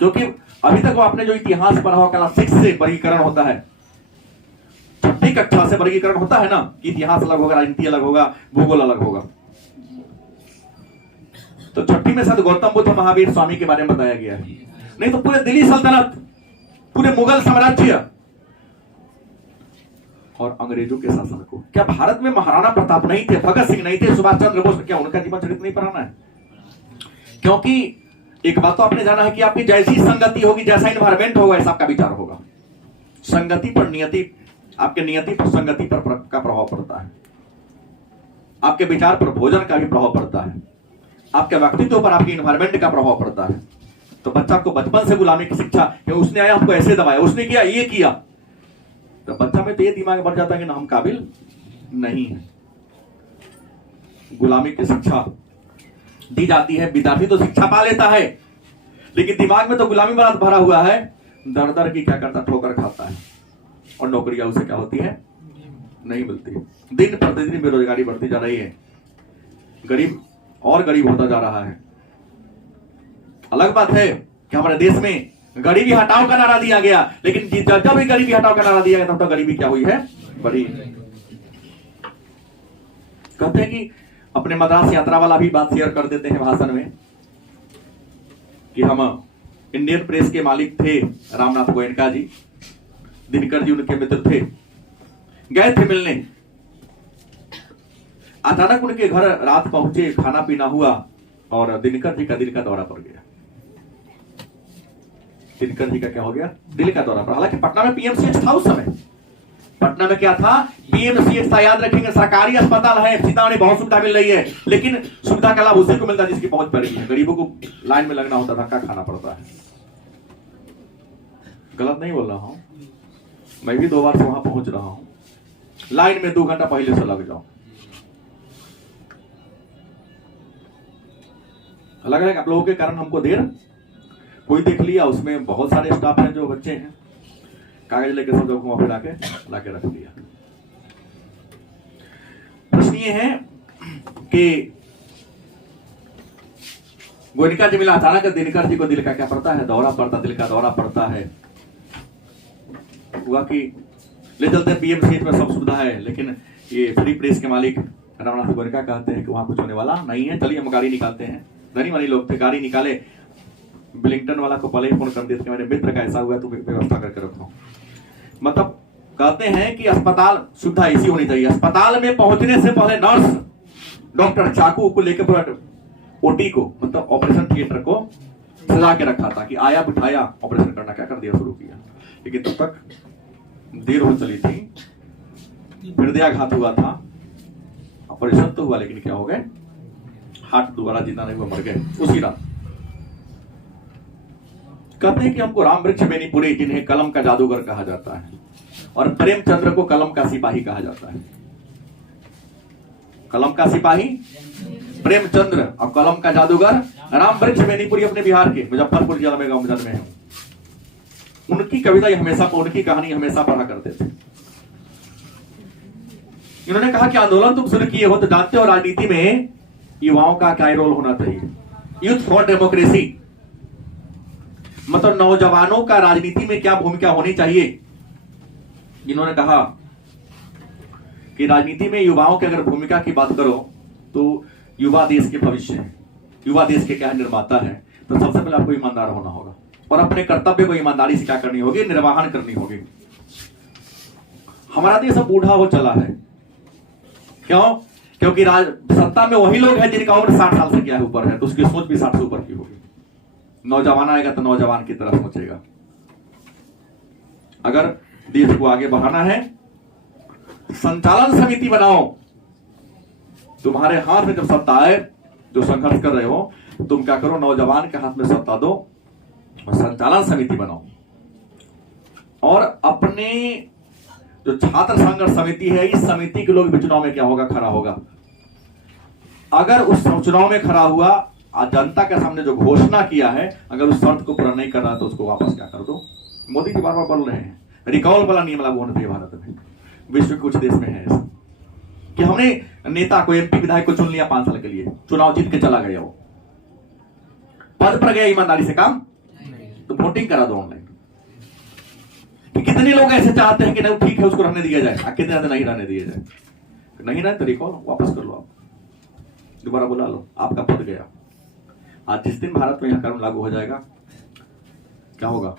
क्योंकि अभी तक वो आपने जो इतिहास पढ़ा हुआ कला 6 से वर्गीकरण होता है, 6ठी कक्षा से वर्गीकरण होता है ना, इतिहास अलग होगा, राजनीति अलग होगा, भूगोल अलग होगा। तो 6ठी में शायद गौतम बुद्ध महावीर स्वामी के बारे में बताया गया है, नहीं तो पूरे दिल्ली सल्तनत, पूरे मुगल साम्राज्य और अंग्रेजों के शासन को। क्या भारत में महाराणा प्रताप नहीं थे, भगत सिंह नहीं थे, सुभाष चंद्र बोस, क्या उनका जीवन चरित्र नहीं पढ़ाना है? क्योंकि एक बात तो आपने जाना है कि आपकी जैसी संगति होगी, जैसा इन्वायरमेंट होगा, ऐसा आपका विचार होगा। संगति पर नियति, आपके नियति पर संगति पर का प्रभाव पड़ता है, आपके विचार पर भोजन का भी प्रभाव पड़ता है, आपके व्यक्तित्व पर आपके इन्वायरमेंट का प्रभाव पड़ता है। तो बच्चा को बचपन से गुलामी की शिक्षा, उसने आया हमको ऐसे दबाया, उसने किया ये किया, तो बच्चा में तो ये दिमाग बढ़ जाता है कि ना हम काबिल नहीं है। गुलामी की शिक्षा दी जाती है, विद्यार्थी तो शिक्षा पा लेता है, लेकिन दिमाग में तो गुलामी वाला भरा हुआ है, दर दर की क्या करता, ठोकर खाता है, और नौकरियां उसे क्या होती है, नहीं मिलती। दिन प्रतिदिन बेरोजगारी बढ़ती जा रही है, गरीब और गरीब होता जा रहा है। अलग बात है कि हमारे देश में गरीबी हटाओ का नारा दिया गया, लेकिन जब भी गरीबी हटाओ का नारा दिया गया तब तो गरीबी क्या हुई है, बड़ी। कहते हैं कि अपने मद्रास यात्रा वाला भी बात शेयर कर देते हैं भाषण में कि हम इंडियन प्रेस के मालिक थे रामनाथ गोयनका जी, दिनकर जी उनके मित्र थे, गए थे मिलने। अचानक उनके घर रात पहुंचे, खाना पीना हुआ और दिनकर जी का दिल का दौरा पड़ गया। दिनकर जी का क्या हो गया, दिल का दौरा पड़ा। हालांकि पटना में पीएमसीएच था उस समय, पटना में क्या था, पीएमसीएच था, याद रखेंगे, सरकारी अस्पताल है, सीतामढ़ी बहुत सुविधा मिल रही है, लेकिन सुविधा का लाभ उसी को मिलता है जिसकी पहुंच पड़ रही है। गरीबों को लाइन में लगना होता, धक्का खाना पड़ता है। गलत नहीं बोल रहा हूं, मैं भी 2 बार से वहां पहुंच रहा हूं, लाइन में 2 घंटा पहले से लग जाओ। अलग अलग आप लोगों के कारण हमको देर, कोई देख लिया, उसमें बहुत सारे स्टाफ हैं जो बच्चे हैं, कागज लेके सब लोग वहां पे लाके रख दिया। प्रश्न ये है कि गोयनका जी मिला, अचानक दिनकर जी को दिल का क्या पड़ता है, दौरा पड़ता, दिल का दौरा पड़ता है। हुआ कि ले चलते पीएमसीएच में सब सुविधा है, लेकिन ये फ्री प्रेस के मालिक रामनाथ गोयनका कहते हैं कि वहां कुछ होने वाला नहीं है, चलिए हम गाड़ी निकालते हैं। धनी वाली लोग थे, गाड़ी निकाले, बिलिंगटन वाला को पहले ही फोन कर दिया कि मेरे मित्र का ऐसा हुआ तो व्यवस्था करके रखो। मतलब कहते हैं कि अस्पताल सुविधा ऐसी होनी चाहिए, अस्पताल में पहुंचने से पहले नर्स डॉक्टर चाकू को लेकर ओटी को, मतलब ऑपरेशन थिएटर को सजा के रखा था कि आया बिठाया ऑपरेशन करना, क्या कर दिया, शुरू किया। लेकिन तब तक देर हो चली थी, हृदयाघात हुआ था, ऑपरेशन तो हुआ लेकिन क्या हो गए, हार्ट दोबारा जिंदा नहीं हुआ, मर गए उसी रात। कहते हैं कि हमको राम वृक्ष बेनीपुरी, जिन्हें कलम का जादूगर कहा जाता है, और प्रेमचंद्र को कलम का सिपाही कहा जाता है। कलम का सिपाही प्रेमचंद्र और कलम का जादूगर राम वृक्ष बेनीपुरी, अपने बिहार के मुजफ्फरपुर जिला में गांव में है। उनकी कविता हमेशा, उनकी कहानी हमेशा पढ़ा करते थे। इन्होंने कहा कि आंदोलन तुम शुरू किए हो तो जानते हो राजनीति में युवाओं का क्या रोल होना चाहिए, यूथ फॉर डेमोक्रेसी, मतलब नौजवानों का राजनीति में क्या भूमिका होनी चाहिए। जिन्होंने कहा कि राजनीति में युवाओं की अगर भूमिका की बात करो तो युवा देश के भविष्य है, युवा देश के क्या निर्माता है, तो सबसे पहले आपको ईमानदार होना होगा और अपने कर्तव्य को ईमानदारी से क्या करनी होगी, निर्वाहन करनी होगी। हमारा देश अब बूढ़ा हो चला है। क्यों? क्योंकि सत्ता में वही लोग हैं जिनका उम्र 60 साल से क्या है ऊपर है, तो उसकी सोच भी 60 से ऊपर की होगी। नौजवान आएगा तो नौजवान की तरफ सोचेगा। अगर देश को आगे बढ़ाना है, संचालन समिति बनाओ। तुम्हारे हाथ में जब सत्ता आए, जो संघर्ष कर रहे हो, तुम क्या करो, नौजवान के हाथ में सत्ता दो और संचालन समिति बनाओ। और अपने जो छात्र संघर्ष समिति है, इस समिति के लोग भी चुनाव में क्या होगा, खड़ा होगा। अगर उस चुनाव में खड़ा हुआ, जनता के सामने जो घोषणा किया है, अगर उस शर्त को पूरा नहीं कर रहा तो उसको वापस क्या कर दो। मोदी जी बार बार बोल रहे हैं, रिकॉल वाला नियम लागू होना चाहिए भारत में। विश्व के कुछ देश में है ऐसा कि हमने नेता को, एमपी विधायक को चुन लिया 5 साल के लिए, चुनाव जीत के चला गया, वो पद पर गया, ईमानदारी से काम, तो वोटिंग करा दो ऑनलाइन। कितने लोग ऐसे चाहते हैं कि नहीं ठीक है उसको रहने दिया जाए, कितने नहीं रहने दिया जाए, नहीं रहे तो रिकॉल वापस कर लो, आप दोबारा बुला लो, आपका पद गया। आज जिस दिन भारत में यह कानून लागू हो जाएगा, क्या होगा,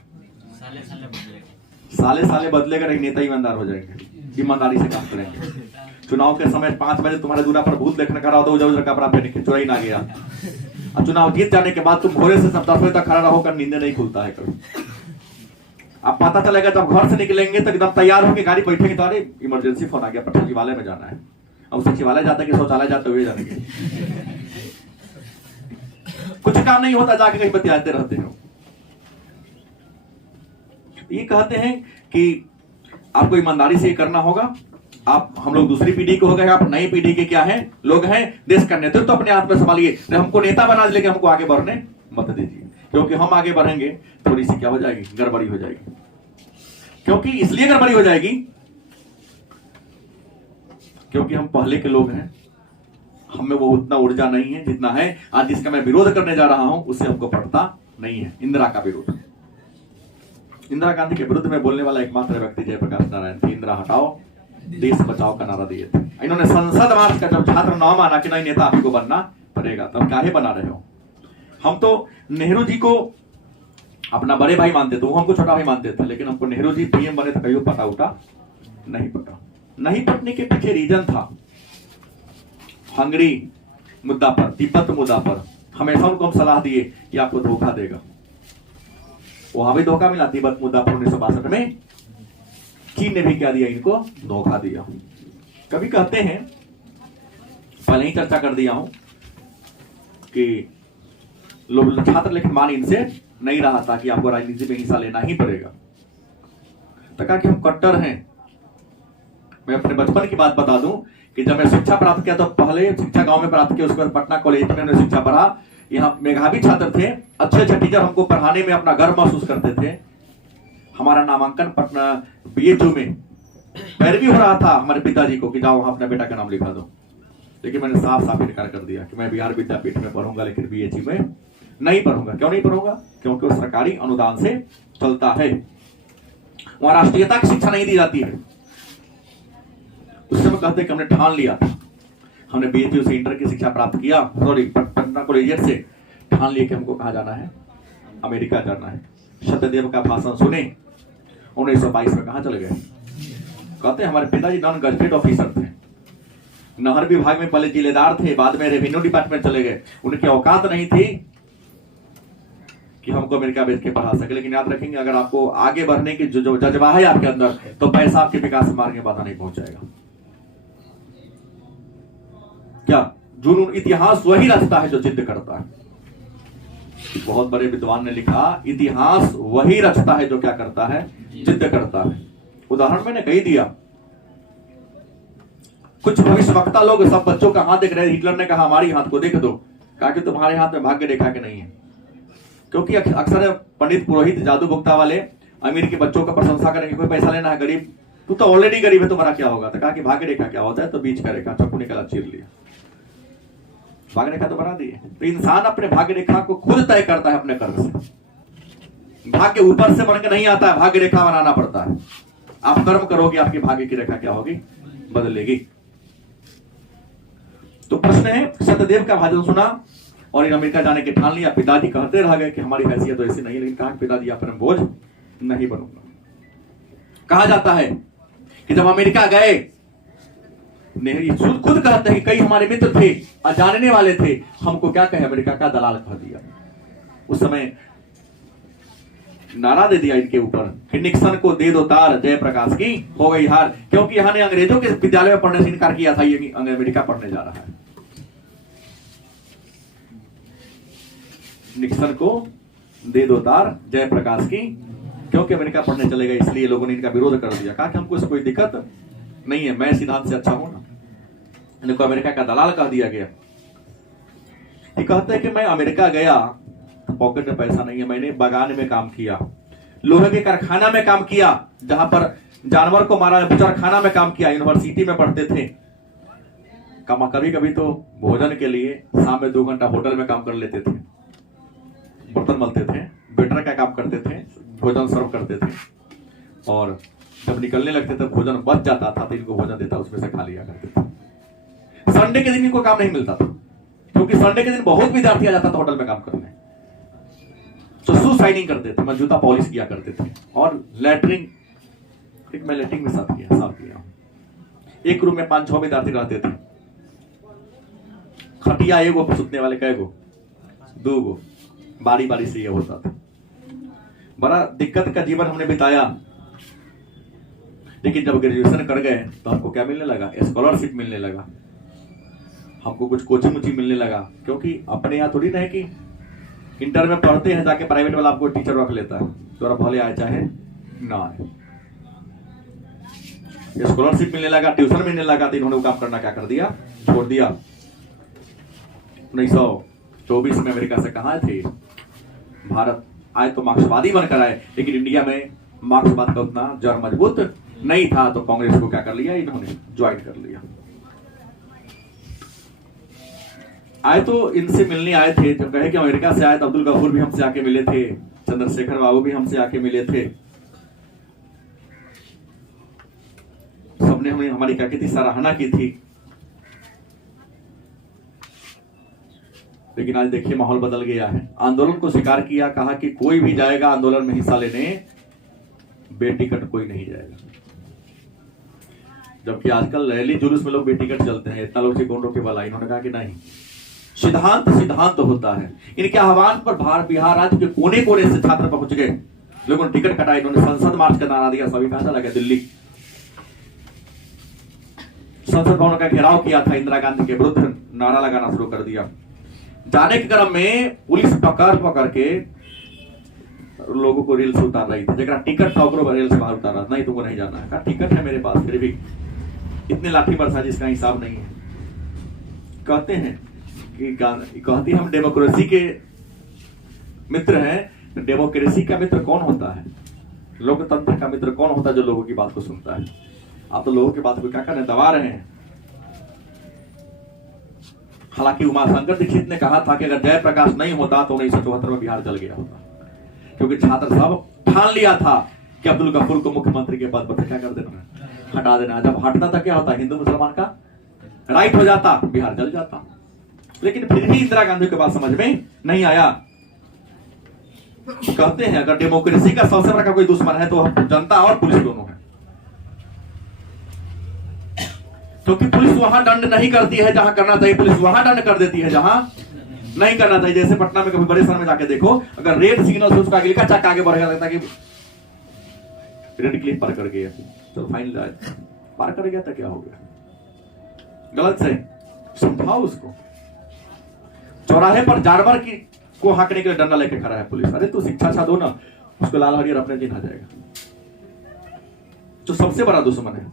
साले साले बदलेगा, नहीं नेता ईमानदार हो जाएंगे, ईमानदारी से काम करेंगे। चुनाव के समय 5 बजे तुम्हारे दूरा पर भूत देखने खड़ा होता, उजर कपड़ा पहन के चुराई ना गया, और चुनाव जीत जाने के बाद तुम भोरे से 10 बजे तक खड़ा रहोकर, नींद नहीं खुलता है कभी। अब पता चलेगा जब घर से निकलेंगे तो एकदम तैयार होकर गाड़ी बैठेंगे तो अरे इमरजेंसी फोन आ गया, पटना सचिवालय में जाना है। अब सचिवालय जाते कि शौचालय जाते हुए जाएंगे, कुछ काम नहीं होता, जाके कहीं बतियाते रहते हो। ये कहते हैं कि आपको ईमानदारी से ये करना होगा। आप, हम लोग दूसरी पीढ़ी के हो गए, आप नई पीढ़ी के क्या हैं, लोग हैं, देश का नेतृत्व तो अपने हाथ में संभालिए। हमको नेता बना लेकिन हमको आगे बढ़ने मत दीजिए, क्योंकि हम आगे बढ़ेंगे थोड़ी सी क्या हो जाएगी, गड़बड़ी हो जाएगी। क्योंकि इसलिए गड़बड़ी हो जाएगी क्योंकि हम पहले के लोग हैं, हमें वो उतना ऊर्जा नहीं है जितना है आज जिसका मैं विरोध करने जा रहा हूं, उससे हमको पड़ता नहीं है। इंदिरा का विरोध, इंदिरा गांधी के विरुद्ध में बोलने वाला एकमात्र व्यक्ति जयप्रकाश नारायण थे। इंदिरा हटाओ देश बचाओ का नारा दिए थे। इन्होंने संसद मार्च का जब छात्र न माना कि नहीं नेता आप ही को बनना पड़ेगा, तब काहे बना रहे हो। हम तो नेहरू जी को अपना बड़े भाई मानते थे, वो हमको छोटा भाई मानते थे, लेकिन हमको नेहरू जी पीएम बने तो कहीं पता उठा नहीं पता। नहीं पटने के पीछे रीजन था, हंगरी मुद्दा पर, तिब्बत मुद्दा पर हमेशा उनको हम सलाह दिए कि आपको धोखा देगा। वहां भी धोखा मिला। तिब्बत मुद्दा पर 1962 में चीन ने भी क्या दिया, इनको धोखा दिया। कभी कहते हैं, पहले ही चर्चा कर दिया हूं कि लोग छात्र लेकिन मान इनसे नहीं रहा था कि आपको राजनीति में हिस्सा लेना ही पड़ेगा। तो कहा कि हम कट्टर हैं। मैं अपने बचपन की बात बता दूं कि जब मैं शिक्षा प्राप्त किया तो पहले शिक्षा गांव में प्राप्त किया, उसके बाद पटना कॉलेज में मैंने शिक्षा पढ़ा। यहाँ मेधावी छात्र थे, अच्छे अच्छे टीचर हमको पढ़ाने में अपना गर्व महसूस करते थे। हमारा नामांकन पटना बीएचयू में पैरवी हो रहा था हमारे पिताजी को कि जाओ वहां अपना बेटा का नाम लिखा दो, लेकिन मैंने साफ साफ इनकार कर दिया कि मैं बिहार विद्यापीठ में पढ़ूंगा लेकिन बीएचयू में नहीं पढ़ूंगा। क्यों नहीं पढ़ूंगा? क्योंकि वो सरकारी अनुदान से चलता है, वहां राष्ट्रीयता की शिक्षा नहीं दी जाती है। उस समय कहते कि हमने ठान लिया था, हमने बीएचयू से इंटर की शिक्षा प्राप्त किया, सॉरी पटना कॉलेजिएट से ठान लिया कि हमको कहा जाना है, अमेरिका जाना है। सत्यदेव का भाषण सुने 1922 में कहां चले गए? कहते हमारे पिताजी नॉन गजेटेड ऑफिसर थे, नहर विभाग में पहले जिलेदार थे, बाद में रेवेन्यू डिपार्टमेंट चले गए। उनकी औकात नहीं थी कि हमको अमेरिका भेज के पढ़ा सके। लेकिन याद रखेंगे, अगर आपको आगे बढ़ने की जो जज्बा है आपके अंदर, तो पैसा आपके विकास मार्ग में बाधा नहीं पहुंचाएगा। क्या जुनून, इतिहास वही रचता है जो जिद करता है। बहुत बड़े विद्वान ने लिखा, इतिहास वही रचता है जो क्या करता है, जिद करता है। उदाहरण मैंने कही दिया, कुछ भविष्यवक्ता लोग सब बच्चों का हाथ देख रहे, हिटलर ने कहा हमारी हाथ को देख दो, कहा कि तुम्हारे हाथ में भाग्य रेखा के नहीं है। क्योंकि अक्सर पंडित पुरोहित जादू भुक्ता वाले अमीर के बच्चों का प्रशंसा करेंगे, कोई पैसा लेना है, गरीब तू तो ऑलरेडी गरीब है, तुम्हारा क्या होगा? तो कहा कि भाग्य रेखा क्या होता है? तो बीच का रेखा, चक्कू निकाला चीर लिया, भाग्य रेखा तो बना दी है। तो इंसान अपने भाग्य रेखा को खुद तय करता है अपने कर्म से। भाग्य ऊपर से बन के नहीं आता है, भाग्य रेखा बनाना पड़ता है। आप कर्म करोगे, आपकी भाग्य की रेखा क्या होगी, बदलेगी। तो प्रश्न है, सत्यदेव का भाषण सुना और इन अमेरिका जाने के ठान लिया। पिताजी कहते रह गए कि हमारी हैसियत तो ऐसी नहीं, लेकिन कहा पिताजी आप पर बोझ नहीं बनूंगा। कहा जाता है कि जब अमेरिका गए, नेहरू खुद कहते हैं कि कई हमारे मित्र थे, जानने वाले थे, हमको क्या कहे, अमेरिका का दलाल कह दिया। उस समय नारा दे दिया इनके ऊपर कि निक्सन को दे दो तार, जयप्रकाश की हो गई हार। क्योंकि यहाँ ने अंग्रेजों के विद्यालय में पढ़ने से इनकार किया था, ये अमेरिका पढ़ने जा रहा है। निक्सन को दे दो तार, जयप्रकाश की, क्योंकि अमेरिका पढ़ने चले गए, इसलिए लोगों ने इनका विरोध कर दिया। कहा कि हमको इससे कोई दिक्कत नहीं है, मैं सिद्धांत से अच्छा हूं ना। इनको अमेरिका का दलाल कह दिया गया। ये कहते हैं कि मैं अमेरिका गया, पॉकेट में पैसा नहीं है, मैंने बागान में काम किया, लोहे के कारखाना में काम किया, जहां पर जानवर को मारा, बुचरखाना में काम किया, यूनिवर्सिटी में पढ़ते थे। कभी कभी तो भोजन के लिए शाम में 2 घंटा होटल में काम कर लेते थे, बर्तन मलते थे, वेटर का काम करते थे, भोजन सर्व करते थे। और जब निकलने लगते थे, भोजन बच जाता था तो इनको भोजन देता, उसमें से खा लिया करते थे। संडे के दिन इनको काम नहीं मिलता था, क्योंकि संडे के दिन बहुत विद्यार्थी आ जाता था होटल में काम करने। तो शू शाइनिंग करते थे, मैं जूता पॉलिश किया करते थे। और लैट्रिन, एक मैं लैट्रिन में साफ किया। एक रूम में 5-6 विद्यार्थी रहते थे। खटिया एगो, सुतने वाले कैगो, 2 गो, बारी बारी से ये होता था। बड़ा दिक्कत का जीवन हमने बिताया। लेकिन जब ग्रेजुएशन कर गए तो हमको क्या मिलने लगा, स्कॉलरशिप मिलने लगा, हमको कुछ कोचिंग वोचिंग मिलने लगा। क्योंकि अपने यहाँ थोड़ी ना है कि इंटर में पढ़ते हैं, जाके प्राइवेट वाला आपको टीचर रख लेता है, तो भले आए चाहे ना आए। स्कॉलरशिप मिलने लगा, ट्यूशन मिलने लगा, तो इन्होंने वो काम करना क्या कर दिया, छोड़ दिया। 1924 में अमेरिका से कहा थे, भारत आए तो मार्क्सवादी बनकर आए, लेकिन इंडिया में मार्क्सवाद का उतना जड़ मजबूत नहीं था, तो कांग्रेस को क्या कर लिया, इन्होंने ज्वाइन कर लिया। आए तो इनसे मिलने आए थे। जब कहे कि अमेरिका से आए तो अब्दुल गफूर भी हमसे आके मिले थे, चंद्रशेखर बाबू भी हमसे आके मिले थे। सबने हमें हमारी क्या की थी, सराहना की थी। लेकिन आज देखिए माहौल बदल गया है। आंदोलन को स्वीकार किया, कहा कि कोई भी जाएगा आंदोलन में हिस्सा लेने, बेटिकट कोई नहीं जाएगा। जबकि आजकल रैली जुलूस में लोग बेटिकट चलते हैं, इतना लोग चिकोन रोके वाला। इन्होंने कहा कि नहीं, सिद्धांत होता है। इनके आह्वान पर बिहार राज्य के कोने कोने से छात्र पहुंच गए, लोगों ने टिकट कटाई, इन्होंने संसद मार्च का नारा दिया, सभी कहां चला गया, दिल्ली। संसद भवन का घेराव किया था, इंदिरा गांधी के विरुद्ध नारा लगाना शुरू कर दिया। जाने के क्रम में पुलिस पकड़ के लोगों को रेल से उतार रही थी। जगह टिकट था ओकरो रेल से बाहर उतारा, नहीं तुमको नहीं जाना है। कहा टिकट है मेरे पास, फिर भी इतने लाठी बरसा जिसका हिसाब नहीं है। कहते हैं कि हम डेमोक्रेसी के मित्र हैं। डेमोक्रेसी का मित्र कौन होता है, लोकतंत्र का मित्र कौन होता है, जो लोगों की बात को सुनता है। आप तो लोगों की बात को क्या कर रहे हैं, दबा रहे हैं। हालांकि उमाशंकर दीक्षित ने कहा था कि अगर जयप्रकाश नहीं होता तो 1974 में बिहार जल गया होता, क्योंकि छात्र सब ठान लिया था कि अब्दुल गफूर को मुख्यमंत्री के पद पर क्या कर देना, हटा देना। जब हटता था क्या होता, हिंदू मुसलमान का राइट हो जाता, बिहार जल जाता। लेकिन फिर भी इंदिरा गांधी के बात समझ में नहीं आया। कहते हैं अगर डेमोक्रेसी का सबसे बड़ा कोई दुश्मन है तो जनता और पुलिस दोनों है। क्योंकि पुलिस वहां दंड नहीं करती है जहां करना चाहिए, पुलिस वहां दंड कर देती है जहां नहीं करना चाहिए। जैसे पटना में कभी बड़े शहर में जाके देखो, अगर रेड सिग्नल से उसका अगली का चक्का आगे बढ़ेगा, लगता है कि रेड क्लिप पार कर गया, तो फाइन पार कर गया था, क्या हो गया, गलत से समझाओ उसको। चौराहे पर जानवर की को हाकने के लिए डंडा लेके खड़ा है पुलिस, अरे तो शिक्षा अच्छा दो ना, उसको लाल हरियर अपने दिन आ जाएगा। जो सबसे बड़ा दुश्मन है।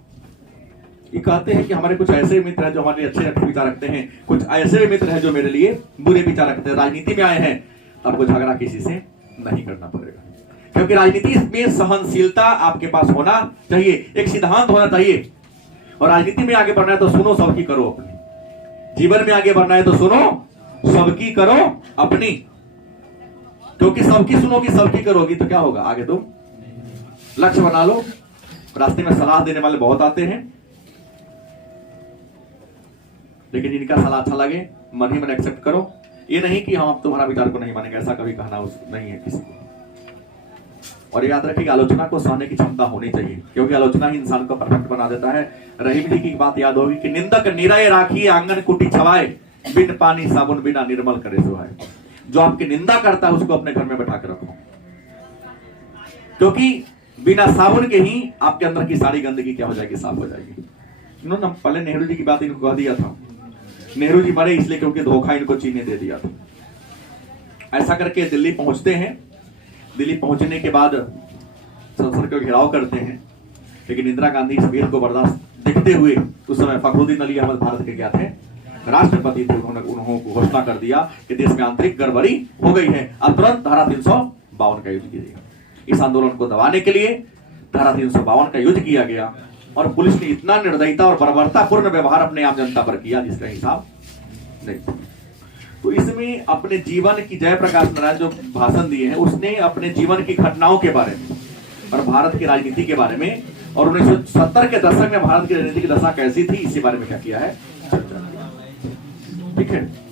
ये कहते हैं कि हमारे कुछ ऐसे मित्र हैं जो हमारे अच्छे विचार रखते हैं, कुछ ऐसे भी मित्र हैं जो मेरे लिए बुरे विचार रखते हैं। राजनीति में आए हैं, आपको झगड़ा किसी से नहीं करना पड़ेगा, क्योंकि राजनीति में सहनशीलता आपके पास होना चाहिए, एक सिद्धांत होना चाहिए। और राजनीति में आगे बढ़ना है तो सुनो सबकी करो अपनी, जीवन में आगे बढ़ना है तो सुनो सबकी करो अपनी, क्योंकि सबकी सुनोगी सबकी करोगी तो क्या होगा, आगे तुम लक्ष्य बना लो। रास्ते में सलाह देने वाले बहुत आते हैं, लेकिन जिनका सलाह अच्छा लगे मन ही मन एक्सेप्ट करो। ये नहीं कि हम तुम्हारा विचार को नहीं मानेंगे, ऐसा कभी कहना नहीं है किसी को। और याद रखिए आलोचना को सहने की क्षमता होनी चाहिए, क्योंकि आलोचना ही इंसान को परफेक्ट बना देता है। रहीम जी की बात याद होगी कि निंदक निराय राखी आंगन कुटी छवाए, बिन पानी साबुन बिना निर्मल करे सुहाए। जो आपकी निंदा करता है उसको अपने घर में बैठा कर रखो, क्योंकि बिना साबुन के ही आपके अंदर की सारी गंदगी क्या हो जाएगी, साफ हो जाएगी। इन्होंने पहले नेहरू जी की बात इनको कह दिया था, नेहरू जी मरे इसलिए क्योंकि धोखा इनको चीन ने दे दिया था। ऐसा करके दिल्ली पहुंचते हैं। दिल्ली पहुंचने के बाद संसद का घेराव करते हैं, लेकिन इंदिरा गांधी इस भीड़ को बर्दाश्त देखते हुए, उस समय फखरुद्दीन अली अहमद भारत के क्या थे, राष्ट्रपति थे, उन्होंने घोषणा कर दिया कि देश में आंतरिक गड़बड़ी हो गई है, अब तुरंत धारा 352 का युद्ध कीजिएगा। इस आंदोलन को दबाने के लिए धारा 352 का युद्ध किया गया और पुलिस ने इतना निर्दयता और बर्बरतापूर्ण व्यवहार अपने आम जनता पर किया जिसका हिसाब नहीं। तो इसमें अपने जीवन की जयप्रकाश नारायण जो भाषण दिए हैं, उसने अपने जीवन की घटनाओं के बारे में और भारत की राजनीति के बारे में और 1970 के दशक में भारत की राजनीति की दशा कैसी थी, इसी बारे में क्या किया है, ठीक है।